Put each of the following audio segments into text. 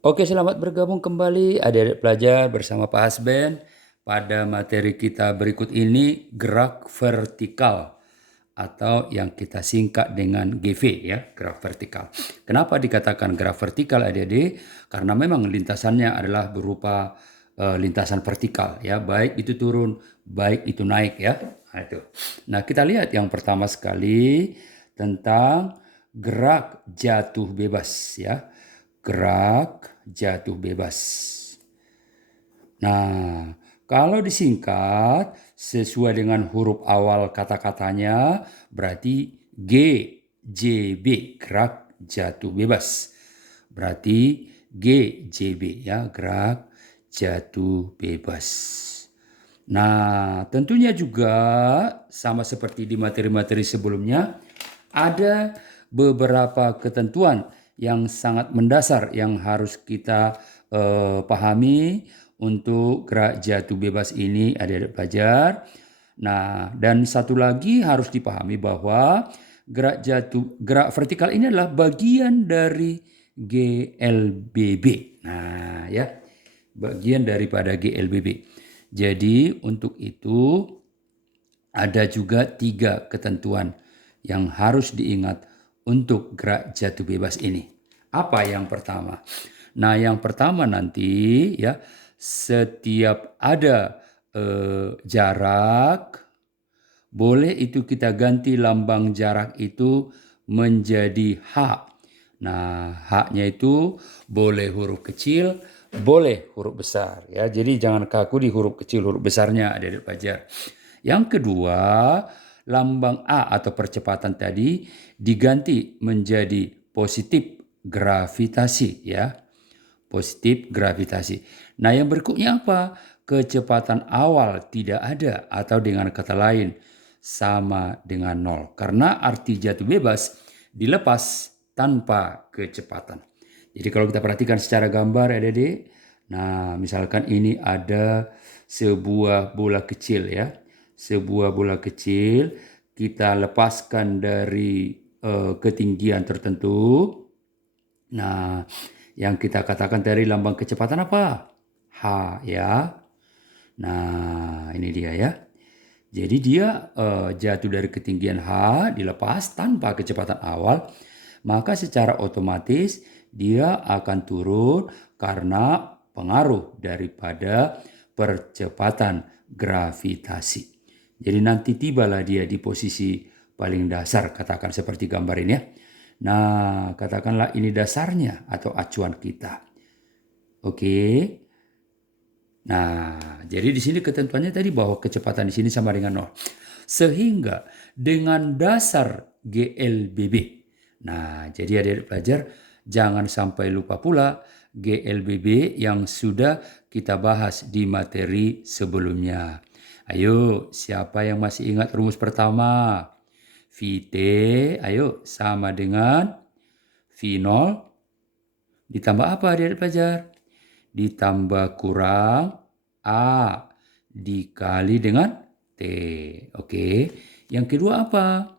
Oke, selamat bergabung kembali adik-adik pelajar bersama Pak Hasben. Pada materi kita berikut ini gerak vertikal atau yang kita singkat dengan GV ya, gerak vertikal. Kenapa dikatakan gerak vertikal adik-adik? Karena memang lintasannya adalah berupa lintasan vertikal ya, baik itu turun, baik itu naik ya. Nah, itu. Nah, kita lihat yang pertama sekali tentang gerak jatuh bebas ya. Gerak jatuh bebas. Nah, kalau disingkat sesuai dengan huruf awal kata-katanya berarti GJB, gerak jatuh bebas. Berarti GJB ya, gerak jatuh bebas. Nah, tentunya juga sama seperti di materi-materi sebelumnya, ada beberapa ketentuan yang sangat mendasar yang harus kita pahami untuk gerak jatuh bebas ini adik-adik pelajar. Nah, dan satu lagi harus dipahami bahwa gerak vertikal ini adalah bagian dari GLBB. Nah, ya, bagian daripada GLBB. Jadi untuk itu ada juga 3 ketentuan yang harus diingat untuk gerak jatuh bebas ini. Apa yang pertama? Nah, yang pertama nanti ya, setiap ada jarak, boleh itu kita ganti lambang jarak itu menjadi H. Nah, H-nya itu boleh huruf kecil, boleh huruf besar ya. Jadi jangan kaku di huruf kecil, huruf besarnya adik-adik pelajar. Yang kedua, lambang A atau percepatan tadi diganti menjadi positif gravitasi ya. Positif gravitasi. Nah, yang berikutnya apa? Kecepatan awal tidak ada atau dengan kata lain sama dengan nol. Karena arti jatuh bebas dilepas tanpa kecepatan. Jadi kalau kita perhatikan secara gambar adik-adik, nah misalkan ini ada sebuah bola kecil ya. Sebuah bola kecil kita lepaskan dari ketinggian tertentu. Nah, yang kita katakan dari lambang kecepatan apa? H ya. Nah, ini dia ya. Jadi dia jatuh dari ketinggian H, dilepas tanpa kecepatan awal, maka secara otomatis dia akan turun karena pengaruh daripada percepatan gravitasi. Jadi nanti tibalah dia di posisi paling dasar, katakan seperti gambar ini ya. Nah, katakanlah ini dasarnya atau acuan kita. Oke. Nah, jadi di sini ketentuannya tadi bahwa kecepatan di sini sama dengan nol. Sehingga dengan dasar GLBB. Nah, jadi adik-adik pelajar jangan sampai lupa pula GLBB yang sudah kita bahas di materi sebelumnya. Ayo, siapa yang masih ingat rumus pertama? VT, ayo sama dengan V0 ditambah apa adik-adik pelajar? Ditambah kurang A dikali dengan T. Oke. Yang kedua apa?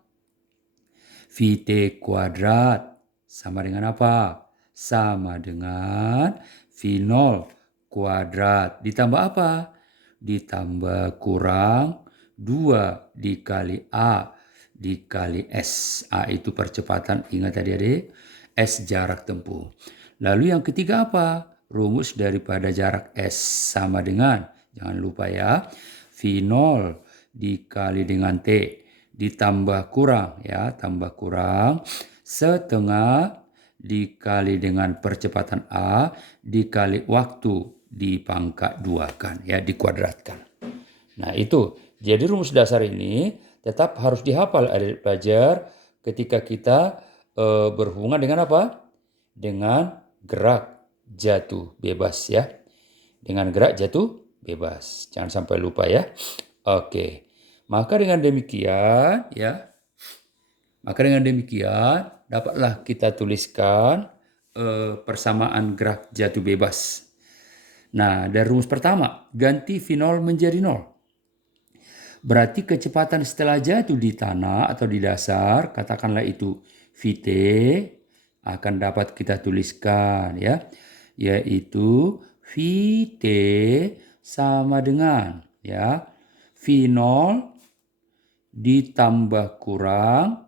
VT kuadrat sama dengan apa? Sama dengan V0 kuadrat. Ditambah apa? Ditambah kurang 2 dikali A dikali S. A itu percepatan, ingat adik-adik. S jarak tempuh. Lalu yang ketiga apa? Rumus daripada jarak S sama dengan, jangan lupa ya, V0 dikali dengan T ditambah kurang ya, tambah kurang setengah dikali dengan percepatan A dikali waktu dipangkat 2 kan ya, dikuadratkan. Nah itu, jadi rumus dasar ini tetap harus dihafal adik pelajar ketika kita berhubungan dengan apa? Dengan gerak jatuh bebas ya. Dengan gerak jatuh bebas. Jangan sampai lupa ya. Oke. Maka dengan demikian ya. Maka dengan demikian dapatlah kita tuliskan persamaan gerak jatuh bebas. Nah, dari rumus pertama, ganti V0 menjadi 0. Berarti kecepatan setelah jatuh di tanah atau di dasar, katakanlah itu VT, akan dapat kita tuliskan ya. yaitu VT sama dengan ya V0 ditambah kurang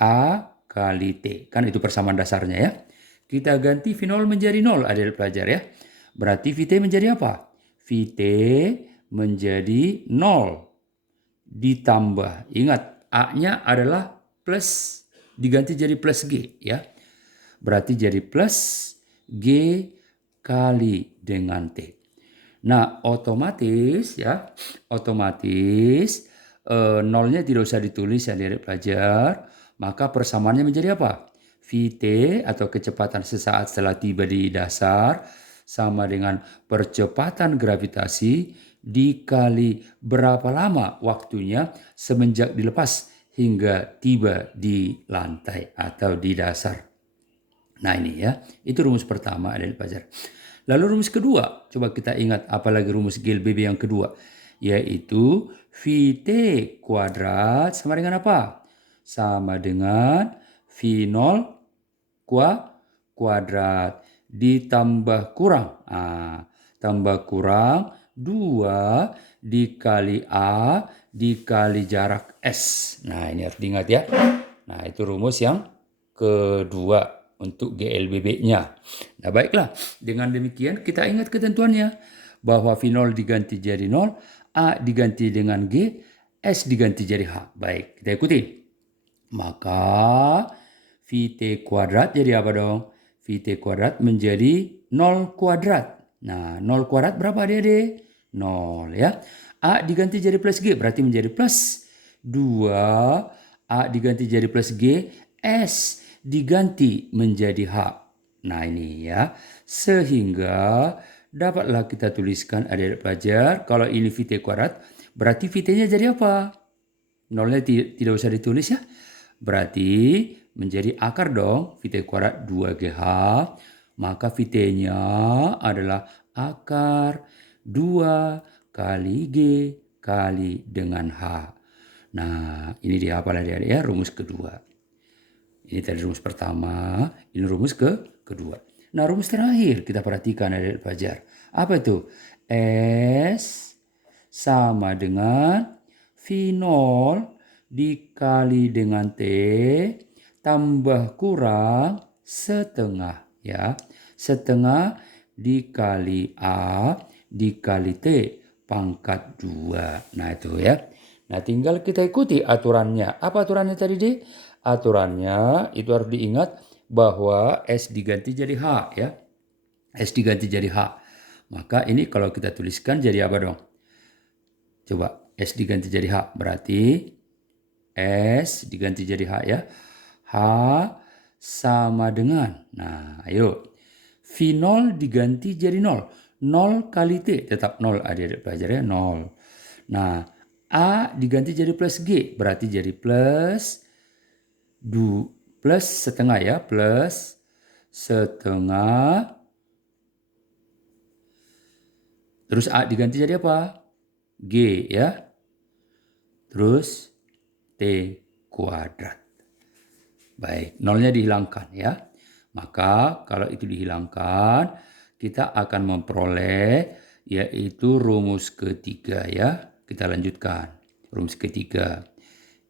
A kali T. Kan itu persamaan dasarnya ya. Kita ganti V0 menjadi 0 adik-adik pelajar ya. Berarti VT menjadi apa? VT menjadi 0 ditambah. Ingat, A-nya adalah plus diganti jadi plus G ya. Berarti jadi plus G kali dengan T. Nah, otomatis nolnya tidak usah ditulis ya adik pelajar. Maka persamaannya menjadi apa? VT atau kecepatan sesaat setelah tiba di dasar sama dengan percepatan gravitasi dikali berapa lama waktunya semenjak dilepas hingga tiba di lantai atau di dasar. Nah ini ya, itu rumus pertama adik pelajar. Lalu rumus kedua, coba kita ingat apalagi rumus GLBB yang kedua, yaitu VT kuadrat sama dengan apa? Sama dengan V0 kuadrat ditambah kurang. Tambah kurang 2 dikali A dikali jarak S. Nah ini harus diingat ya. Nah itu rumus yang kedua untuk GLBB-nya. Nah baiklah, dengan demikian kita ingat ketentuannya bahwa V0 diganti jadi 0, A diganti dengan G, S diganti jadi H. Baik, kita ikuti. Maka VT kuadrat jadi apa dong? VT kuadrat menjadi 0 kuadrat. Nah, 0 kuadrat berapa adik-adik? 0 ya. A diganti jadi plus G, berarti menjadi plus 2. A diganti jadi plus G, S diganti menjadi H. Nah ini ya, sehingga dapatlah kita tuliskan adik-adik pelajar, kalau ini VT kuadrat, berarti VT-nya jadi apa? Nolnya tidak usah ditulis ya. Berarti menjadi akar dong, VT kuadrat 2GH, maka VT-nya adalah akar 2 kali G kali dengan H. Nah ini dia apa adik-adik ya, rumus kedua. Ini tadi rumus pertama, ini rumus kedua. Nah rumus terakhir kita perhatikan adik-adik pelajar. Apa itu? S sama dengan V0 dikali dengan T tambah kurang setengah ya. Setengah dikali A dikali T pangkat 2. Nah itu ya. Nah tinggal kita ikuti aturannya. Apa aturannya tadi deh? Aturannya itu harus diingat bahwa S diganti jadi H ya. S diganti jadi H. Maka ini kalau kita tuliskan jadi apa dong? Coba S diganti jadi H. Berarti S diganti jadi H ya. H sama dengan. Nah ayo. V0 diganti jadi 0. 0 kali T. Tetap 0 adik-adik pelajar ya. 0. Nah A diganti jadi plus G. Berarti jadi plus setengah ya, plus setengah. Terus A diganti jadi apa? G ya. Terus T kuadrat. Baik, nolnya dihilangkan ya. Maka kalau itu dihilangkan, kita akan memperoleh yaitu rumus ketiga ya. Kita lanjutkan. Rumus ketiga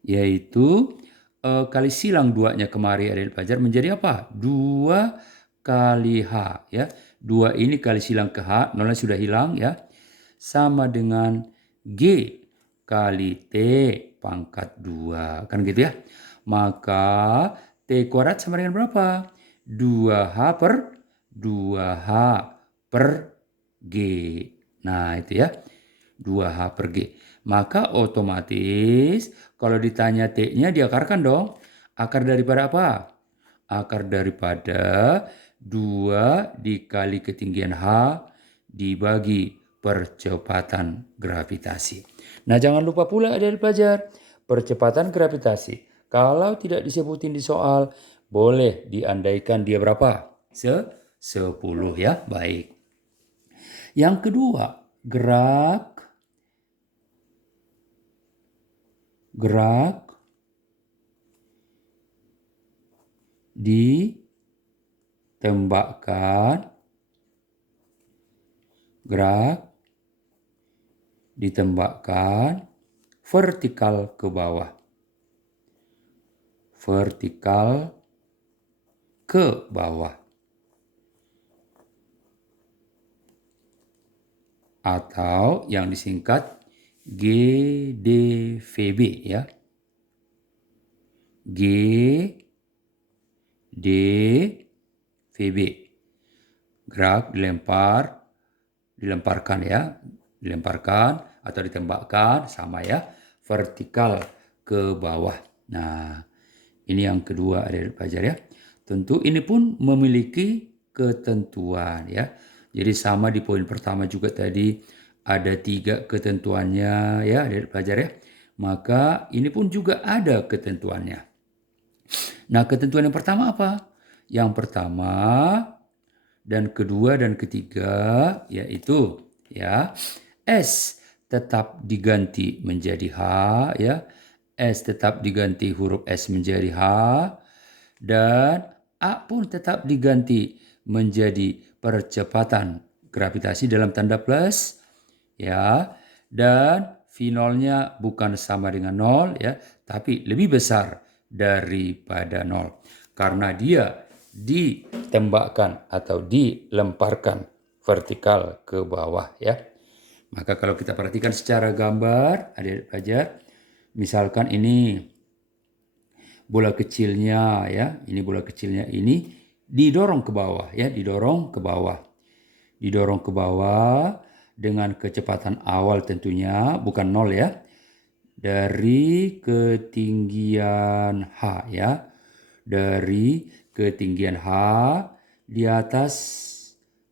yaitu kali silang 2-nya kemari adik pelajar menjadi apa? 2 kali H ya. 2 ini kali silang ke H, nolnya sudah hilang ya. Sama dengan G kali T pangkat 2. Kan gitu ya. Maka T kuadrat sama dengan berapa? 2H per G. Nah itu ya. 2H per G. Maka otomatis kalau ditanya T-nya diakarkan dong. Akar daripada apa? Akar daripada 2 dikali ketinggian H dibagi percepatan gravitasi. Nah jangan lupa pula adik-adik pelajar, percepatan gravitasi. Kalau tidak disebutin di soal, boleh diandaikan dia berapa? 10 ya, baik. Yang kedua, gerak di tembakkan, gerak, ditembakkan, vertikal ke bawah. Vertikal ke bawah. Atau yang disingkat GDVB ya. GDVB. Gerak, dilemparkan ya. Dilemparkan atau ditembakkan sama ya. Vertikal ke bawah. Nah, ini yang kedua adik-adik pelajar ya. Tentu ini pun memiliki ketentuan ya. Jadi sama di poin pertama juga tadi ada 3 ketentuannya ya adik-adik pelajar ya. Maka ini pun juga ada ketentuannya. Nah, ketentuan yang pertama apa? Yang pertama dan kedua dan ketiga yaitu ya S tetap diganti menjadi H ya. S tetap diganti huruf S menjadi H dan A pun tetap diganti menjadi percepatan gravitasi dalam tanda plus ya, dan V0-nya bukan sama dengan 0 ya, tapi lebih besar daripada 0 karena dia ditembakkan atau dilemparkan vertikal ke bawah ya. Maka kalau kita perhatikan secara gambar adik-adik pelajar, misalkan ini bola kecilnya ya, ini bola kecilnya ini didorong ke bawah ya, didorong ke bawah. Didorong ke bawah dengan kecepatan awal tentunya bukan 0 ya. Dari ketinggian H ya. Dari ketinggian H di atas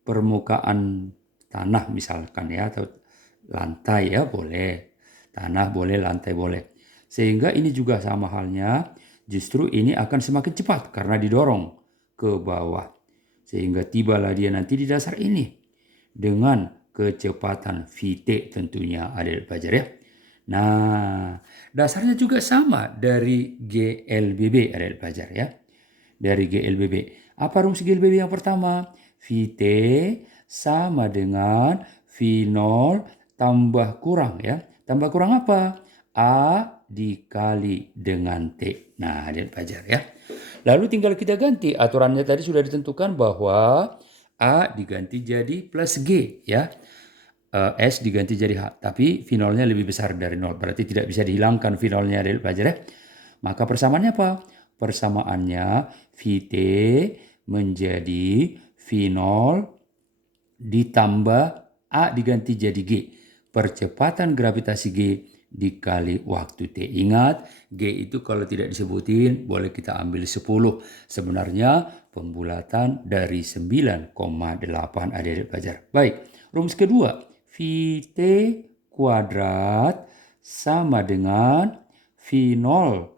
permukaan tanah misalkan ya, atau lantai ya boleh. Tanah boleh, lantai boleh. Sehingga ini juga sama halnya, justru ini akan semakin cepat karena didorong ke bawah. Sehingga tibalah dia nanti di dasar ini dengan kecepatan VT tentunya adik-adik pelajar ya. Nah, dasarnya juga sama dari GLBB adik-adik pelajar ya. Dari GLBB. Apa rumus GLBB yang pertama? VT sama dengan V0 tambah kurang ya. Tambah kurang apa? A dikali dengan T. Nah, adik pelajar ya. Lalu tinggal kita ganti. Aturannya tadi sudah ditentukan bahwa A diganti jadi plus G ya. S diganti jadi H. Tapi V0-nya lebih besar dari 0. Berarti tidak bisa dihilangkan V0-nya adik pelajar ya. Maka persamaannya apa? Persamaannya VT menjadi V0 ditambah A diganti jadi G. Percepatan gravitasi G dikali waktu T. Ingat, G itu kalau tidak disebutin boleh kita ambil 10. Sebenarnya pembulatan dari 9,8 adik-adik pelajar. Baik, rumus kedua. VT kuadrat sama dengan V0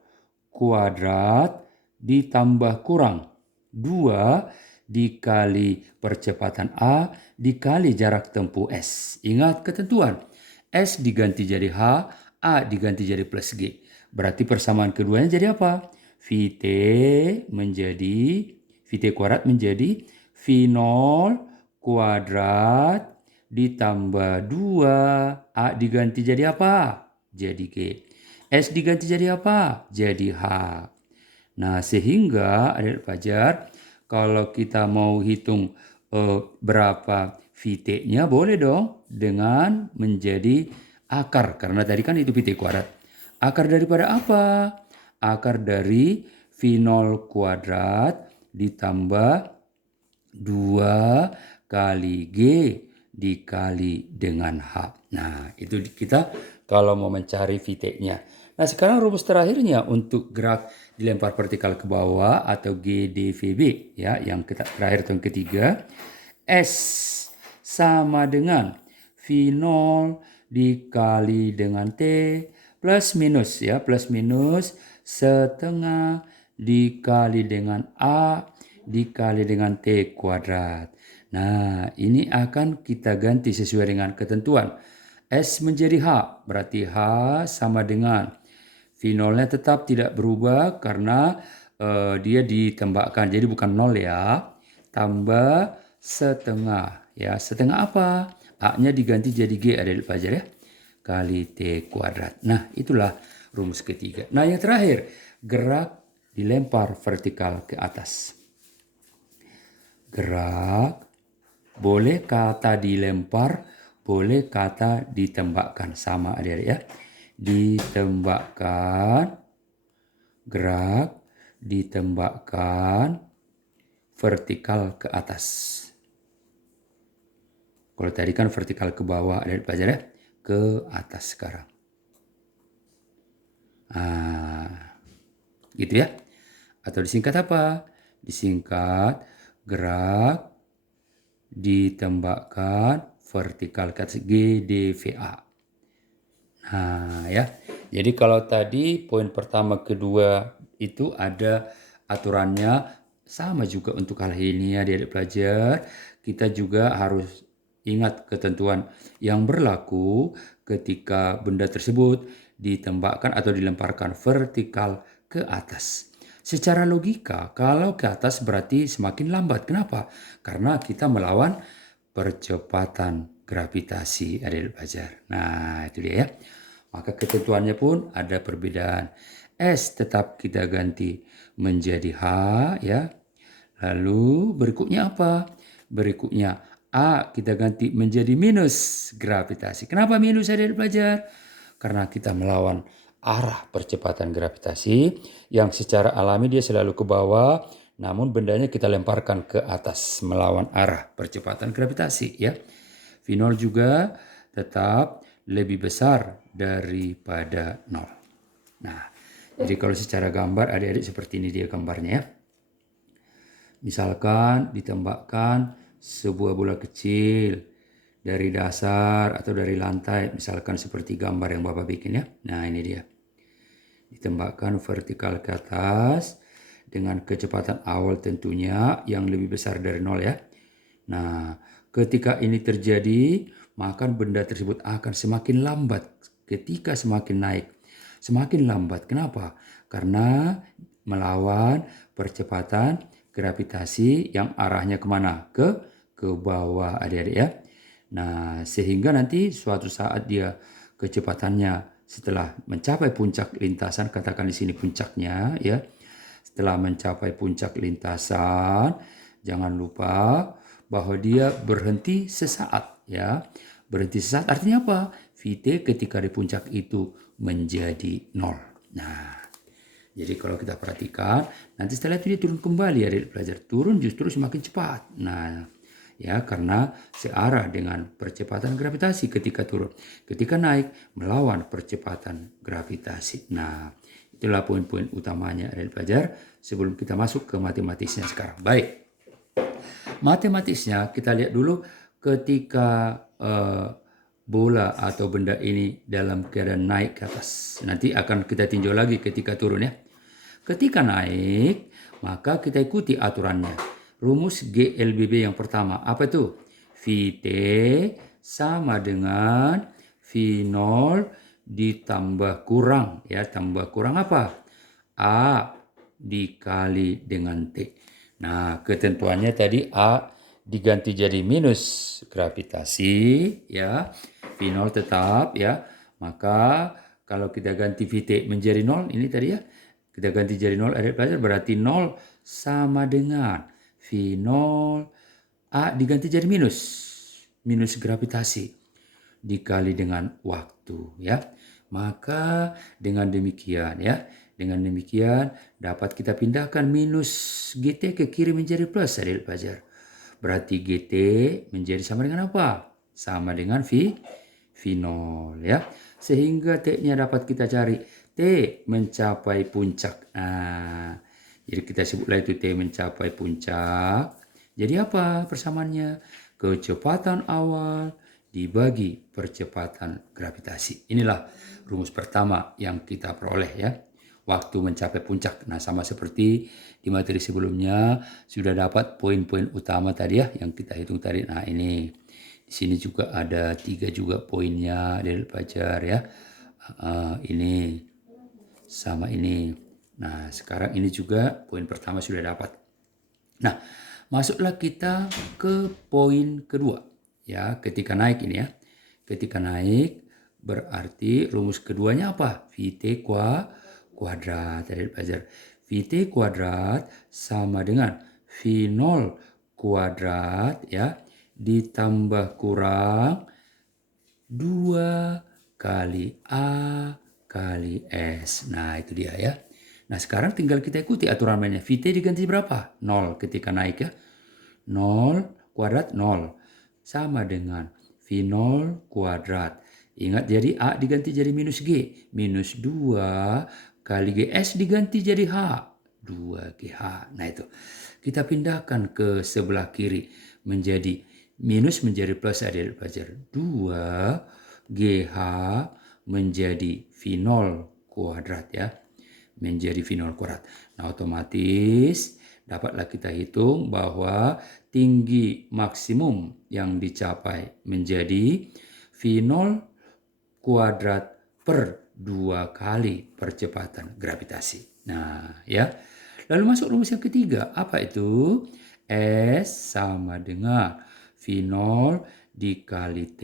kuadrat ditambah kurang 2 dikali percepatan A dikali jarak tempuh S. Ingat ketentuan. S diganti jadi H, A diganti jadi plus G. Berarti persamaan keduanya jadi apa? VT kuadrat menjadi V0 kuadrat ditambah 2. A diganti jadi apa? Jadi G. S diganti jadi apa? Jadi H. Nah, sehingga adik pelajar, kalau kita mau hitung berapa VT-nya boleh dong dengan menjadi akar. Karena tadi kan itu VT kuadrat. Akar daripada apa? Akar dari V0 kuadrat ditambah 2 kali G dikali dengan H. Nah, itu kita kalau mau mencari VT-nya. Nah, sekarang rumus terakhirnya untuk gerak dilempar vertikal ke bawah atau GDVB ya, yang terakhir atau yang ketiga. S sama dengan V0 dikali dengan T plus minus ya, plus minus setengah dikali dengan A dikali dengan T kuadrat. Nah, ini akan kita ganti sesuai dengan ketentuan. S menjadi H, berarti H sama dengan V0-nya tetap tidak berubah karena dia ditembakkan. Jadi bukan 0 ya. tambah setengah. Ya, setengah apa? A-nya diganti jadi G adik-adik pelajar ya. Kali T kuadrat. Nah, itulah rumus ketiga. Nah, yang terakhir, gerak dilempar vertikal ke atas. Gerak, boleh kata dilempar, boleh kata ditembakkan. Sama adik-adik ya. Ditembakkan, gerak, ditembakkan, vertikal ke atas. Kalau tadi kan vertikal ke bawah, adik-adik pelajar ya. Ke atas sekarang. Gitu ya. Atau disingkat apa? Disingkat gerak ditembakkan vertikal ke atas, GDVA. Nah ya. Jadi kalau tadi poin pertama kedua itu ada aturannya, sama juga untuk hal ini ya adik-adik pelajar. Kita juga harus ingat ketentuan yang berlaku ketika benda tersebut ditembakkan atau dilemparkan vertikal ke atas. Secara logika, kalau ke atas berarti semakin lambat. Kenapa? Karena kita melawan percepatan gravitasi adik-adik pelajar. Nah, itu dia ya. Maka ketentuannya pun ada perbedaan. S tetap kita ganti menjadi H ya. Lalu berikutnya apa? Berikutnya A kita ganti menjadi minus gravitasi. Kenapa minus adik-adik pelajar? Karena kita melawan arah percepatan gravitasi yang secara alami dia selalu ke bawah, namun bendanya kita lemparkan ke atas melawan arah percepatan gravitasi ya. V0 juga tetap lebih besar daripada 0. Nah, jadi kalau secara gambar adik-adik seperti ini dia gambarnya ya. Misalkan ditembakkan sebuah bola kecil dari dasar atau dari lantai, misalkan seperti gambar yang Bapak bikin ya. Nah, ini dia. Ditembakkan vertikal ke atas dengan kecepatan awal tentunya yang lebih besar dari 0 ya. Nah, ketika ini terjadi, maka benda tersebut akan semakin lambat ketika semakin naik. Semakin lambat. Kenapa? Karena melawan percepatan gravitasi yang arahnya kemana? Ke bawah adik-adik ya. Nah, sehingga nanti suatu saat dia kecepatannya setelah mencapai puncak lintasan, katakan di sini puncaknya ya. Setelah mencapai puncak lintasan, jangan lupa bahwa dia berhenti sesaat ya. Berhenti sesaat artinya apa? Vt ketika di puncak itu menjadi 0. Nah, jadi kalau kita perhatikan, nanti setelah itu dia turun kembali ya belajar. Turun justru semakin cepat. Nah, ya karena searah dengan percepatan gravitasi ketika turun. Ketika naik melawan percepatan gravitasi. Nah, itulah poin-poin utamanya adik pelajar sebelum kita masuk ke matematisnya sekarang. Baik. Matematisnya kita lihat dulu ketika bola atau benda ini dalam keadaan naik ke atas. Nanti akan kita tinjau lagi ketika turun ya. Ketika naik, maka kita ikuti aturannya. Rumus GLBB yang pertama, apa itu? Vt sama dengan V0 ditambah kurang. Ya, tambah kurang apa? A dikali dengan T. Nah, ketentuannya tadi A diganti jadi minus gravitasi, ya. V0 tetap, ya. Maka kalau kita ganti Vt menjadi 0, ini tadi ya. Kita ganti jadi 0, adik pelajar berarti 0 sama dengan V0 A diganti jadi minus. Minus gravitasi dikali dengan waktu ya. Maka dengan demikian ya. Dengan demikian dapat kita pindahkan minus GT ke kiri menjadi plus adik pelajar. Berarti GT menjadi sama dengan apa? Sama dengan V0 ya. Sehingga T-nya dapat kita cari. T mencapai puncak. Nah, jadi kita sebutlah itu T mencapai puncak. Jadi apa persamaannya? Kecepatan awal dibagi percepatan gravitasi. Inilah rumus pertama yang kita peroleh ya. Waktu mencapai puncak. Nah, sama seperti di materi sebelumnya sudah dapat poin-poin utama tadi ya yang kita hitung tadi. Nah, ini di sini juga ada 3 juga poinnya dari pelajar ya. Ini sama ini. Nah, sekarang ini juga poin pertama sudah dapat. Nah, Masuklah kita ke poin kedua. Ya, ketika naik ini ya. Ketika naik berarti rumus keduanya apa? VT kuadrat. Tadi belajar. VT kuadrat sama dengan V0 kuadrat ya ditambah kurang 2 kali A kali S. Nah, itu dia ya. Nah, sekarang tinggal kita ikuti aturan mainnya. VT diganti berapa? 0 ketika naik ya. 0 kuadrat 0. Sama dengan V0 kuadrat. Ingat jadi A diganti jadi minus G. Minus 2 kali GS diganti jadi H. 2GH. Nah itu. Kita pindahkan ke sebelah kiri. Menjadi minus menjadi plus adik pelajar. 2GH menjadi V0 kuadrat ya. Menjadi V0 kuadrat. Nah otomatis dapatlah kita hitung bahwa tinggi maksimum yang dicapai menjadi V0 kuadrat per 2 kali percepatan gravitasi. Nah ya. Lalu masuk rumus yang ketiga. Apa itu? S sama dengan V0 dikali T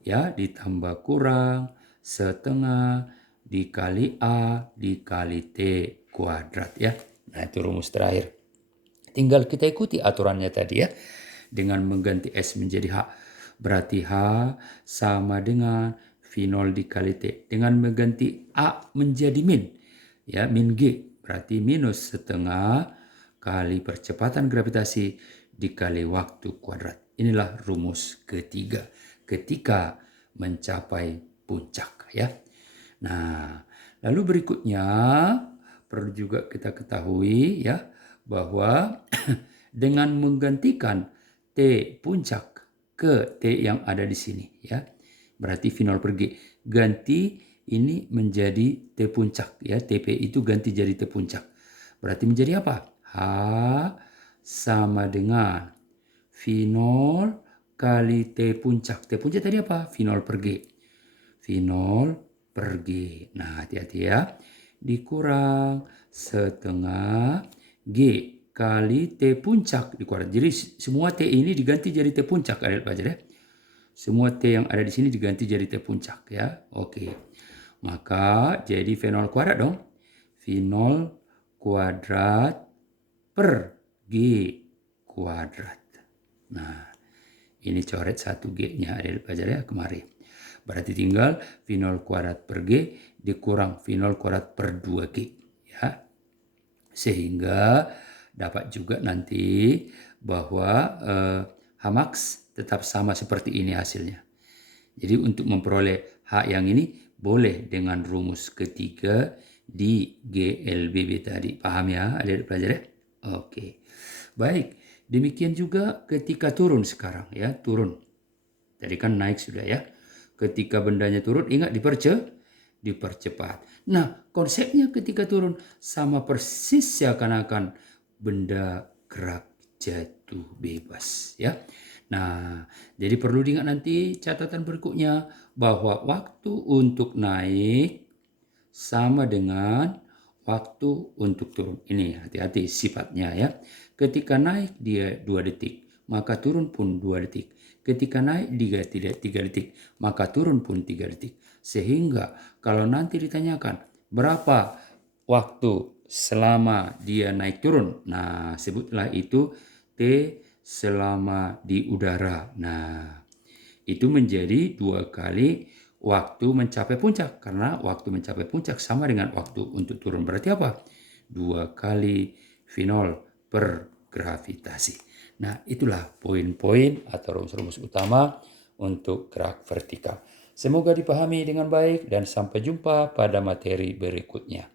ya ditambah kurang setengah dikali A dikali T kuadrat ya. Nah itu rumus terakhir. Tinggal kita ikuti aturannya tadi ya. Dengan mengganti S menjadi H. Berarti H sama dengan V0 dikali T. Dengan mengganti A menjadi min. Ya, min G. Berarti minus setengah kali percepatan gravitasi dikali waktu kuadrat. Inilah rumus ketiga. Ketika mencapai puncak ya. Nah, lalu berikutnya perlu juga kita ketahui ya bahwa dengan menggantikan T puncak ke T yang ada di sini ya. Berarti V0 per G. Ganti ini menjadi T puncak ya. TP itu ganti jadi T puncak. Berarti menjadi apa? H sama dengan V0 kali T puncak. T puncak tadi apa? V0 per G. V0 per G. Nah, hati-hati ya. Dikurang setengah G kali T puncak dikuadrat. Jadi semua T ini diganti jadi T puncak. Adik pelajar ya. Semua T yang ada di sini diganti jadi T puncak ya. Oke. Maka jadi V0 kuadrat dong. V0 kuadrat per G kuadrat. Nah, ini coret 1G-nya adik pelajar ya kemarin. Berarti tinggal V0 kuadrat per G dikurang V0 kuadrat per 2G. Ya. Sehingga dapat juga nanti bahwa Hmax tetap sama seperti ini hasilnya. Jadi untuk memperoleh H yang ini boleh dengan rumus ketiga di GLBB tadi. Paham ya adik-adik pelajar ya? Oke. Baik. Demikian juga ketika turun sekarang ya. Turun. Tadi kan naik sudah ya. Ketika bendanya turun ingat dipercepat. Nah konsepnya ketika turun sama persis seakan-akan benda gerak jatuh bebas ya. Nah, jadi perlu diingat nanti catatan berikutnya bahwa waktu untuk naik sama dengan waktu untuk turun. Ini hati-hati sifatnya ya. Ketika naik dia 2 detik, maka turun pun 2 detik. Ketika naik dia tidak 3 detik, maka turun pun 3 detik. Sehingga kalau nanti ditanyakan berapa waktu selama dia naik turun, nah sebutlah itu T selama di udara. Nah, itu menjadi 2 kali waktu mencapai puncak. Karena waktu mencapai puncak sama dengan waktu untuk turun. Berarti apa? 2 kali V0 per gravitasi. Nah, itulah poin-poin atau rumus-rumus utama untuk gerak vertikal. Semoga dipahami dengan baik dan sampai jumpa pada materi berikutnya.